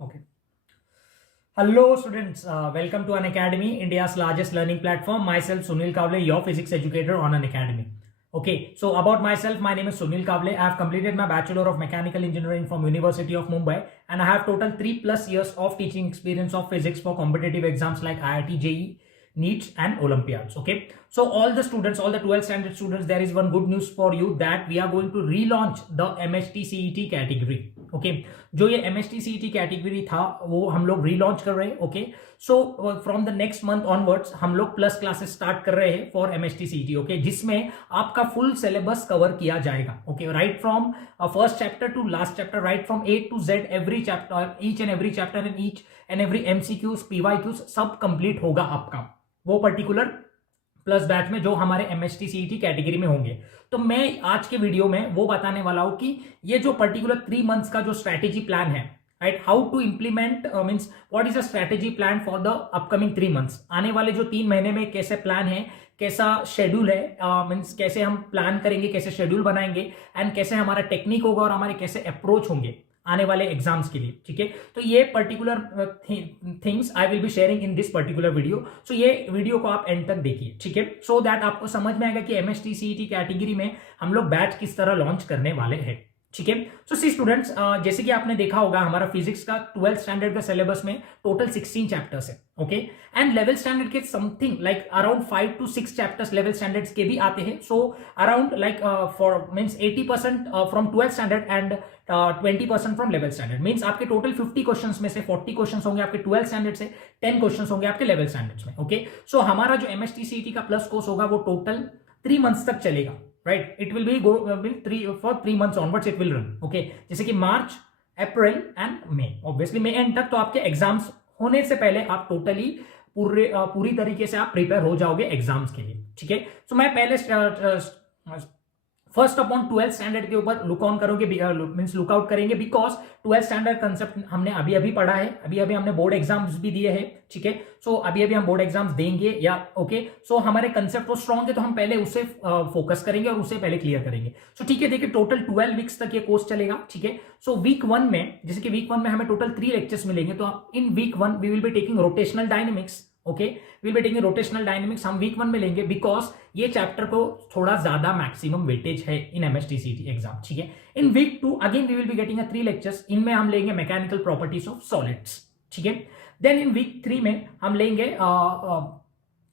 Okay. Hello, students. Welcome to Unacademy, India's largest learning platform. Myself, Sunil Kavle, your physics educator on Unacademy. Okay, so about myself, my name is Sunil Kavle. I have completed my Bachelor of Mechanical Engineering from University of Mumbai, and I have total 3+ years of teaching experience of physics for competitive exams like IIT, JEE, NEETs, and Olympiads. Okay, so all the students, all the 12th standard students, there is one good news for you that we are going to relaunch the MHT CET category. Okay, जो ये MHT CET category था वो हम लोग relaunch कर रहे हैं. Okay, so from the next month onwards हम लोग प्लस क्लासेस स्टार्ट कर रहे हैं फॉर MHT CET. ओके, जिसमें आपका फुल सिलेबस कवर किया जाएगा. Okay, right from first chapter two last chapter, right from A to Z, every chapter, each and every chapter and each and every MCQs, PYQs सब complete होगा आपका वो particular plus batch में जो हमारे MHT CET category में होंगे. तो मैं आज के वीडियो में वो बताने वाला हूं कि ये जो पर्टिकुलर 3 मंथ्स का जो स्ट्रैटेजी प्लान है, right, how to implement means what is a strategy plan for the upcoming 3 months. आने वाले जो 3 महीने में कैसे प्लान है, कैसा शेड्यूल है, मींस कैसे हम प्लान करेंगे, कैसे शेड्यूल बनाएंगे एंड कैसे हमारा टेक्निक होगा और हमारे कैसे अप्रोच होंगे आने वाले एग्जाम्स के लिए. ठीक है, तो ये particular things I will be sharing in this particular video. So ये वीडियो को आप एंड तक देखिए. ठीक है, सो दैट आपको समझ में आएगा कि MHT CET कैटेगरी में हम लोग बैच किस तरह लॉन्च करने वाले हैं. ठीक है, सो सी स्टूडेंट्स, जैसे कि आपने देखा होगा हमारा फिजिक्स का 12th स्टैंडर्ड का सिलेबस में टोटल 16 चैप्टर्स है. ओके, एंड लेवल स्टैंडर्ड के something like around 5 to 6 chapters level standards के भी आते हैं. So around like for means 80% from 12th standard and 20% from level standard. Means आपके टोटल 50 क्वेश्चंस में से 40 क्वेश्चंस होंगे आपके 12th स्टैंडर्ड से, 10 क्वेश्चंस होंगे आपके लेवल स्टैंडर्ड्स में. ओके, सो हमारा जो MHT CET का प्लस कोर्स होगा वो टोटल 3 मंथ्स तक चलेगा. Right, it will be go for 3 months onwards it will run. Okay, जैसे कि March, April and May. Obviously May end तक तो आपके एग्जाम्स होने से पहले आप टोटली पूरी तरीके से आप प्रिपेयर हो जाओगे एग्जाम्स के लिए. ठीक है, सो मैं पहले फर्स्ट अपॉन 12th स्टैंडर्ड के ऊपर लुक ऑन करोगे, मींस लुकआउट करेंगे, बिकॉज 12th स्टैंडर्ड कंसेप्ट हमने अभी अभी पढ़ा है, अभी अभी हमने बोर्ड एग्जाम्स भी दिए हैं. ठीक है, सो अभी अभी हम बोर्ड एग्जाम्स देंगे या ओके, सो हमारे कंसेप्ट वो स्ट्रॉन्ग है तो हम पहले उससे फोकस करेंगे और उससे पहले क्लियर करेंगे. सो ठीक है, देखिए टोटल 12 वीक्स तक ये कोर्स चलेगा. ठीक है, सो वीक 1 में, जैसे कि वीक 1 में हमें टोटल 3 लेक्चर्स मिलेंगे, तो in week 1 we will be taking rotational dynamics. Okay, will be taking rotational dynamics हम वीक 1 में लेंगे, बिकॉज ये चैप्टर को थोड़ा ज्यादा मैक्सिमम वेटेज है इन MHT CET एग्जाम. ठीक है, in week 2 again we will be getting 3 lectures. इनमें हम लेंगे मैकेनिकल प्रॉपर्टीज ऑफ सॉलिड्स. ठीक है, देन इन वीक 3 में हम लेंगे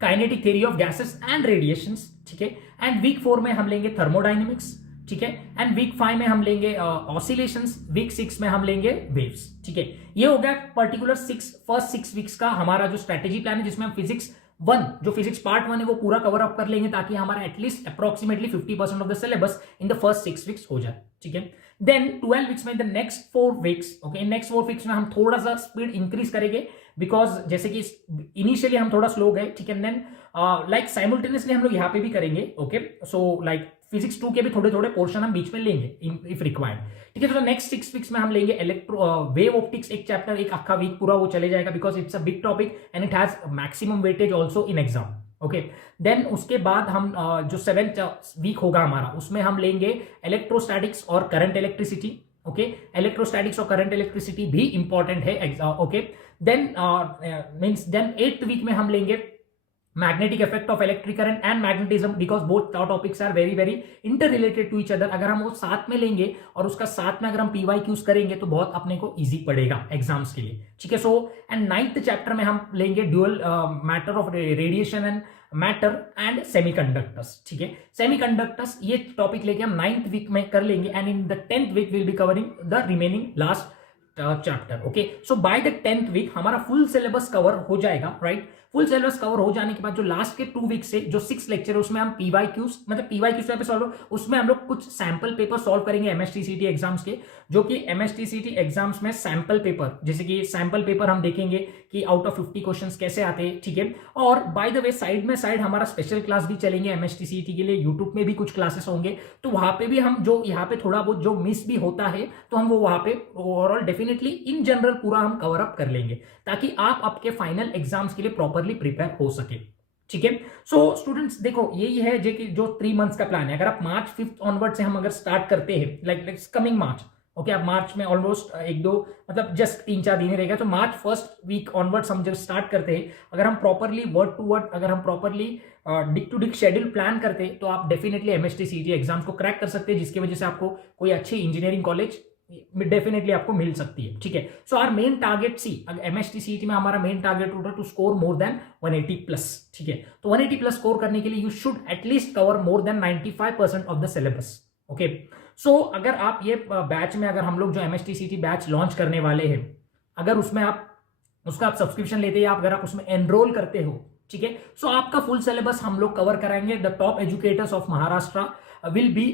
kinetic theory of gases and radiations. ठीक है, एंड वीक 4 में हम लेंगे थर्मोडायनेमिक्स. ठीक है, एंड वीक 5 में हम लेंगे ऑसिलेशंस. वीक 6 में हम लेंगे वेव्स. ठीक है, ये हो गया पर्टिकुलर फर्स्ट 6 वीक्स का हमारा जो स्ट्रेटेजी प्लान है, जिसमें हम फिजिक्स 1 जो फिजिक्स पार्ट 1 है वो पूरा कवर अप कर लेंगे ताकि हमारा at least approximately 50% of the syllabus in the first 6 weeks हो जाए. ठीक है, देन 12 वीक्स में the next 4 weeks. Okay, next 4 weeks में हम थोड़ा सा स्पीड इंक्रीज करेंगे, बिकॉज जैसे कि इनिशियली हम थोड़ा स्लो गए. ठीक है, देन लाइक साइमल्टेनियसली हम लोग यहाँ पे भी करेंगे. ओके, सो लाइक फिजिक्स 2 के भी थोड़े थोड़े पोर्शन हम बीच में लेंगे इफ रिक्वायर्ड. ठीक है, तो नेक्स्ट 6 वीक्स में हम लेंगे वेव ऑप्टिक्स, एक चैप्टर, एक अक्खा वीक पूरा वो चले जाएगा, because it's a big topic and it has maximum weightage also in exam. Okay, then उसके बाद हम जो 7th वीक होगा हमारा, उसमें हम लेंगे इलेक्ट्रोस्टैटिक्स और करंट इलेक्ट्रिसिटी. ओके, इलेक्ट्रोस्टैटिक्स और करंट इलेक्ट्रिसिटी भी इंपॉर्टेंट है. Okay, then means then 8th week में हम लेंगे magnetic effect of electric current and magnetism, because both topics are very very inter related to each other. अगर हम वो साथ में लेंगे और उसका साथ में अगर हम PYQs करेंगे तो बहुत अपने को इजी पड़ेगा एग्जाम्स के लिए. ठीक है, सो एंड 9th चैप्टर में हम लेंगे dual matter of radiation and matter and semiconductors. ठीक है, सेमीकंडक्टर्स ये टॉपिक लेके हम 9th वीक में कर लेंगे, and in the 10th week will be covering the remaining last chapter. Okay, so by the 10th week हमारा फुल सिलेबस कवर हो जाएगा. राइट, फुल सिलेबस कवर हो जाने के बाद जो लास्ट के 2 वीक से जो 6 लेक्चर है उसमें हम PYQs मतलब PYQs पे सॉल्व, उसमें हम लोग कुछ सैंपल पेपर सॉल्व करेंगे MHT CET एग्जाम्स के, जो कि MHT CET एग्जाम्स में सैंपल पेपर, जैसे कि सैंपल पेपर हम देखेंगे कि आउट ऑफ 50 क्वेश्चंस कैसे आते हैं. ठीक है, और बाय द वे साइड में साइड हमारा स्पेशल क्लास भी चलेंगे MHT CET के लिए. यूट्यूब में भी कुछ क्लासेस होंगे, तो वहां पे भी हम जो यहाँ पे थोड़ा बहुत जो मिस भी होता है तो हम वो वहां पे ओवरऑल डेफिनेटली इन जनरल पूरा हम कवर अप कर लेंगे, ताकि आप आपके फाइनल एग्जाम्स के लिए प्रॉपरली प्रिपेयर हो सके. ठीक है, सो स्टूडेंट्स देखो यही है जो 3 मंथ्स का प्लान है. अगर आप मार्च 5th ऑनवर्ड से हम अगर स्टार्ट करते हैं, लाइक कमिंग मार्च, ओके अब मार्च में ऑलमोस्ट एक दो मतलब जस्ट 3-4 दिन ही रहेगा, तो मार्च फर्स्ट वीक ऑनवर्ड्स हम जब स्टार्ट करते हैं, अगर हम प्रॉपरली वर्ड टू वर्ड, अगर हम प्रॉपरली डिक टू डिक शेड्यूल प्लान करते हैं, तो आप डेफिनेटली एमएसटी सीईटी एग्जाम्स को क्रैक कर सकते हैं, जिसकी वजह से आपको कोई अच्छी इंजीनियरिंग कॉलेज डेफिनेटली आपको मिल सकती है। ठीक है, so our main target C MST CET में हमारा मेन टारगेट होता है to score more than 180 plus. ठीक है, तो 180 प्लस स्कोर करने के लिए you should at least cover more than 95% of the syllabus. Okay, so अगर आप ये बैच में, अगर हम लोग जो एमएसटी सीईटी बैच लॉन्च करने वाले हैं, अगर उसमें आप उसका आप सब्सक्रिप्शन लेते हैं, अगर आप उसमें एनरोल करते हो, ठीक है, सो आपका फुल सिलेबस हम लोग कवर कराएंगे। The top educators of Maharashtra will be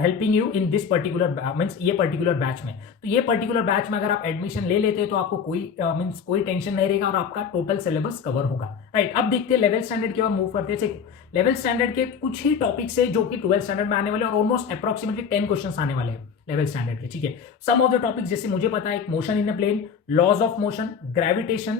helping you in this particular means ये पर्टिकुलर बैच में। तो ये पर्टिकुलर बैच में अगर आप एडमिशन ले लेते हैं तो आपको कोई मीन्स कोई टेंशन नहीं रहेगा और आपका टोटल सिलेबस कवर होगा। राइट, अब देखते हैं लेवल स्टैंडर्ड की ओर मूव करते हैं। लेवल स्टैंडर्ड के कुछ ही टॉपिक्स है जो कि 12th स्टैंडर्ड में आने वाले और ऑलमोस्ट अप्रोक्सीमेटली 10 क्वेश्चन आने वाले हैं लेवल स्टैंडर्ड के। ठीक है, सम ऑफ द टॉपिक्स जैसे मुझे पता है, एक motion in a plane, laws of motion, gravitation,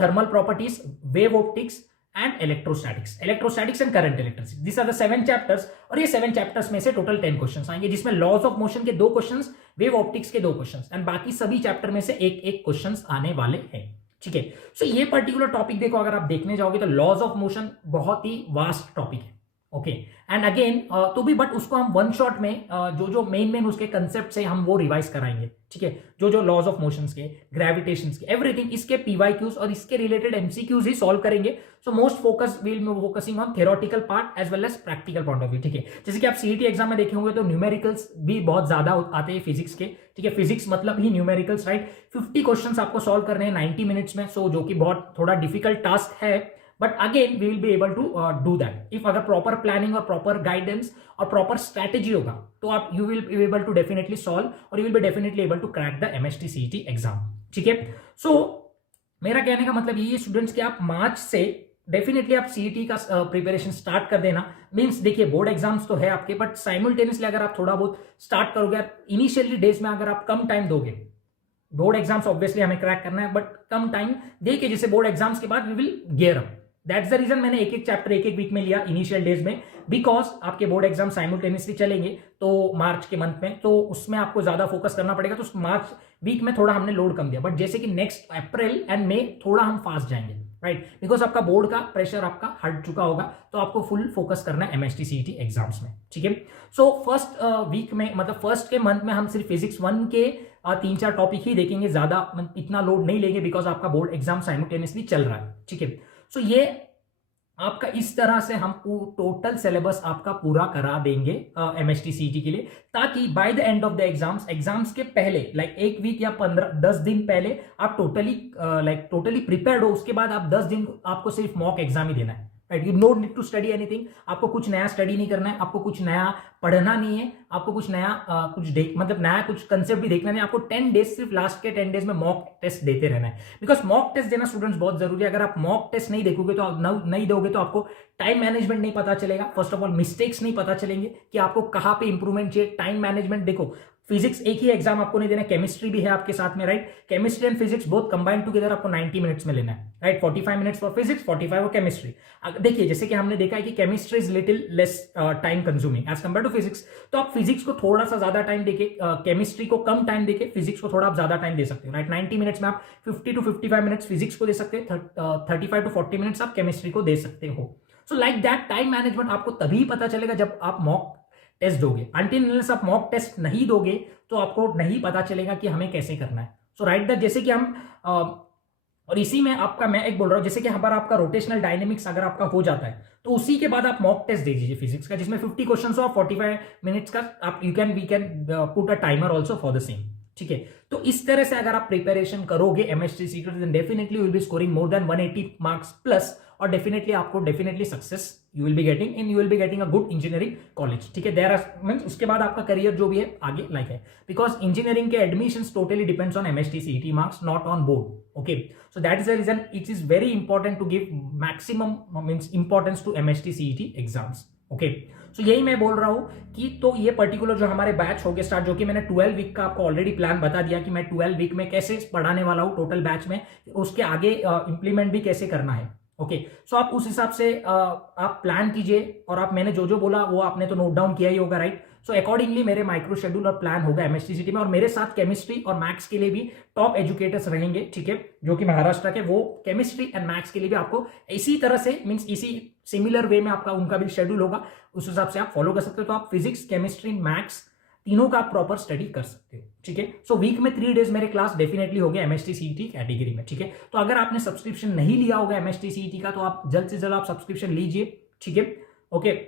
thermal properties, wave optics and electrostatics and current electricity, this are the 7 chapters. और ये 7 चैप्टर्स में से टोटल 10 क्वेश्चंस आएंगे, जिसमें लॉज ऑफ मोशन के 2 क्वेश्चंस, वेव ऑप्टिक्स के 2 क्वेश्चंस एंड बाकी सभी चैप्टर में से एक एक क्वेश्चंस आने वाले हैं। ठीक है, सो ये पर्टिकुलर टॉपिक देखो, अगर आप देखने जाओगे तो लॉज ऑफ मोशन बहुत ही वास्ट टॉपिक है। ओके, एंड अगेन तो भी बट उसको हम वन शॉट में जो जो मेन उसके कंसेप्ट है हम वो रिवाइज कराएंगे। ठीक है, जो जो लॉज ऑफ मोशंस के, ग्रेविटेशंस के, एवरीथिंग, इसके पीवाईक्यूज और इसके रिलेटेड एमसीक्यूज ही सॉल्व करेंगे। So most focus will be focusing on theoretical part as well as practical point of view. ठीक है, जैसे कि आप सीईटी एग्जाम में देखे होंगे तो न्यूमेरिकल्स भी बहुत ज्यादा आते हैं फिजिक्स के। ठीक है, फिजिक्स मतलब ही न्यूमेरिकल्स, राइट। 50 क्वेश्चंस आपको सॉल्व करने हैं 90 मिनट्स में, सो जो कि बहुत थोड़ा डिफिकल्ट टास्क है, but again we will be able to do that if अगर प्रॉपर प्लानिंग और प्रॉपर गाइडेंस और प्रॉपर स्ट्रैटेजी होगा तो आप you will be able to definitely solve और you will be definitely able to crack the MST CET exam. ठीक है, सो मेरा कहने का मतलब ये स्टूडेंट्स कि आप मार्च से डेफिनेटली आप सीईटी का प्रिपरेशन स्टार्ट कर देना। मींस देखिए बोर्ड एग्जाम्स तो है आपके, बट साइमल्टेनियसली अगर आप थोड़ा बहुत स्टार्ट करोगे, इनिशियली डेज में अगर आप कम टाइम दोगे, बोर्ड एग्जाम्स ऑब्वियसली हमें क्रैक करना है, बट कम टाइम दे के जैसे बोर्ड एग्जाम्स के बाद we will gear up. That's the reason मैंने एक एक चैप्टर एक एक वीक में लिया इनिशियल डेज में, बिकॉज आपके बोर्ड एग्जाम साइमल्टेनियसली चलेंगे तो मार्च के मंथ में, तो उसमें आपको ज्यादा फोकस करना पड़ेगा। तो मार्च वीक में थोड़ा हमने लोड कम दिया, बट जैसे कि नेक्स्ट अप्रैल एंड मई थोड़ा हम फास्ट जाएंगे, राइट, बिकॉज आपका बोर्ड का प्रेशर आपका हट चुका होगा, तो आपको फुल फोकस करना है एमएसटी सीईटी एग्जाम्स में। ठीक है, सो फर्स्ट वीक में मतलब फर्स्ट के मंथ में हम सिर्फ फिजिक्स 1 के 3-4 टॉपिक ही देखेंगे, ज्यादा इतना लोड नहीं लेंगे बिकॉज आपका बोर्ड एग्जाम साइमल्टेनियसली चल रहा है। ठीक है, सो ये आपका इस तरह से हम टोटल सिलेबस आपका पूरा करा देंगे एमएसटी सीईटी के लिए, ताकि by the end of the exams के पहले लाइक 1 वीक या 10 दिन पहले आप टोटली प्रिपेयर्ड हो। उसके बाद आप 10 दिन आपको सिर्फ मॉक एग्जाम ही देना है, right. You no need to study anything, आपको कुछ नया स्टडी नहीं करना है, आपको कुछ नया पढ़ना नहीं है, आपको कुछ नया नया कुछ कंसेप्ट भी देखना नहीं। आपको 10 डेज सिर्फ लास्ट के 10 डेज में मॉक टेस्ट देते रहना है, बिकॉज मॉक टेस्ट देना स्टूडेंट्स बहुत जरूरी है। अगर आप मॉक टेस्ट नहीं देखोगे तो आप नहीं दोगे तो आपको टाइम मैनेजमेंट नहीं पता चलेगा, फर्स्ट ऑफ ऑल मिस्टेक्स नहीं पता चलेंगे कि आपको कहां पे इंप्रूवमेंट चाहिए। टाइम मैनेजमेंट देखो, फिजिक्स एक ही एग्जाम आपको नहीं देना, केमिस्ट्री भी है आपके साथ में, right. Chemistry and physics both combined together आपको 90 मिनट्स में लेना है, right. 45 minutes for physics, 45 for chemistry. देखिए जैसे कि हमने देखा है कि chemistry is little less time consuming as compare to physics, तो आप फिजिक्स को थोड़ा सा ज्यादा टाइम देके केमिस्ट्री को कम टाइम देके फिजिक्स को थोड़ा आप ज्यादा टाइम दे सकते हो, राइट। 90 मिनट्स में आप 50 to 55 मिनट्स फिजिक्स को दे सकते हैं, 35 to 40 मिनट्स आप केमिस्ट्री को दे सकते हो। So like that time management आपको तभी पता चलेगा जब आप मॉक टेस्ट दोगे। अंटिल अनलेस आप मॉक टेस्ट नहीं दोगे तो आपको नहीं पता चलेगा कि हमें कैसे करना है। सो राइट दैट, जैसे कि हम और इसी में आपका मैं एक बोल रहा हूं, जैसे कि हमारा आपका रोटेशनल डायनेमिक्स अगर आपका हो जाता है तो उसी के बाद आप मॉक टेस्ट दे दीजिए फिजिक्स का, जिसमें 50 क्वेश्चंस और 45 मिनट्स का आप we can put a timer also for the same. ठीक है, तो इस तरह से अगर आप प्रिपरेशन करोगे MST CET then definitely you will be scoring more than 180 marks plus, और डेफिनेटली आपको definitely success you will be getting in, you will be getting a good engineering college. ठीक है, देयर आर मींस उसके बाद आपका career जो भी है आगे लाइक है, बिकॉज इंजीनियरिंग के admissions totally depends on MST CET marks, not on board. Okay, so that is the reason it is very important to give maximum means importance to MST CET exams. Okay, so यही मैं बोल रहा हूं कि तो ये particular जो हमारे बैच हो गए स्टार्ट, जो कि मैंने 12 वीक का आपको ऑलरेडी प्लान बता दिया कि मैं 12 वीक में कैसे पढ़ाने वाला हूं टोटल बैच में, उसके आगे इंप्लीमेंट भी कैसे करना है। ओके, सो आप उस हिसाब से आप प्लान कीजिए, और आप मैंने जो जो बोला वो आपने तो नोट डाउन किया ही होगा, राइट। सो अकॉर्डिंगली मेरे माइक्रो शेड्यूल और प्लान होगा एमएसटीसीटी में, और मेरे साथ केमिस्ट्री और मैथ्स के लिए भी टॉप एजुकेटर्स रहेंगे, ठीक है, जो कि महाराष्ट्र के, वो केमिस्ट्री एंड मैथ्स के लिए भी आपको इसी तरह से मींस इसी सिमिलर वे में आपका उनका भी शेड्यूल होगा, उस हिसाब से आप फॉलो कर सकते हो। तो आप फिजिक्स, केमिस्ट्री, मैथ्स तीनों का आप प्रॉपर स्टडी कर सकते हो, ठीक है। सो वीक में 3 डेज मेरे क्लास डेफिनेटली हो गया एमएसटीसीटी कैटेगरी में, ठीक है। तो अगर आपने सब्सक्रिप्शन नहीं लिया होगा एमएसटीसीटी का, तो आप जल्द से जल्द आप सब्सक्रिप्शन लीजिए, ठीक है। ओके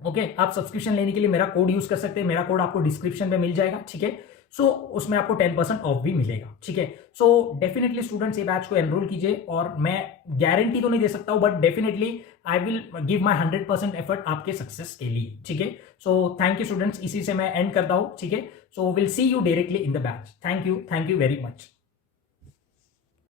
ओके, आप सब्सक्रिप्शन लेने के लिए मेरा कोड यूज कर सकते हैं, मेरा कोड आपको डिस्क्रिप्शन में मिल जाएगा, ठीक है। सो उसमें आपको 10% ऑफ भी मिलेगा, ठीक है। सो डेफिनेटली स्टूडेंट्स ये बैच को एनरोल कीजिए, और मैं गारंटी तो नहीं दे सकता हूं, but definitely I will give my 100% effort आपके सक्सेस के लिए, ठीक है। सो थैंक यू स्टूडेंट्स, इसी से मैं एंड करता हूं, ठीक है। So will see you directly in the batch. Thank you very much.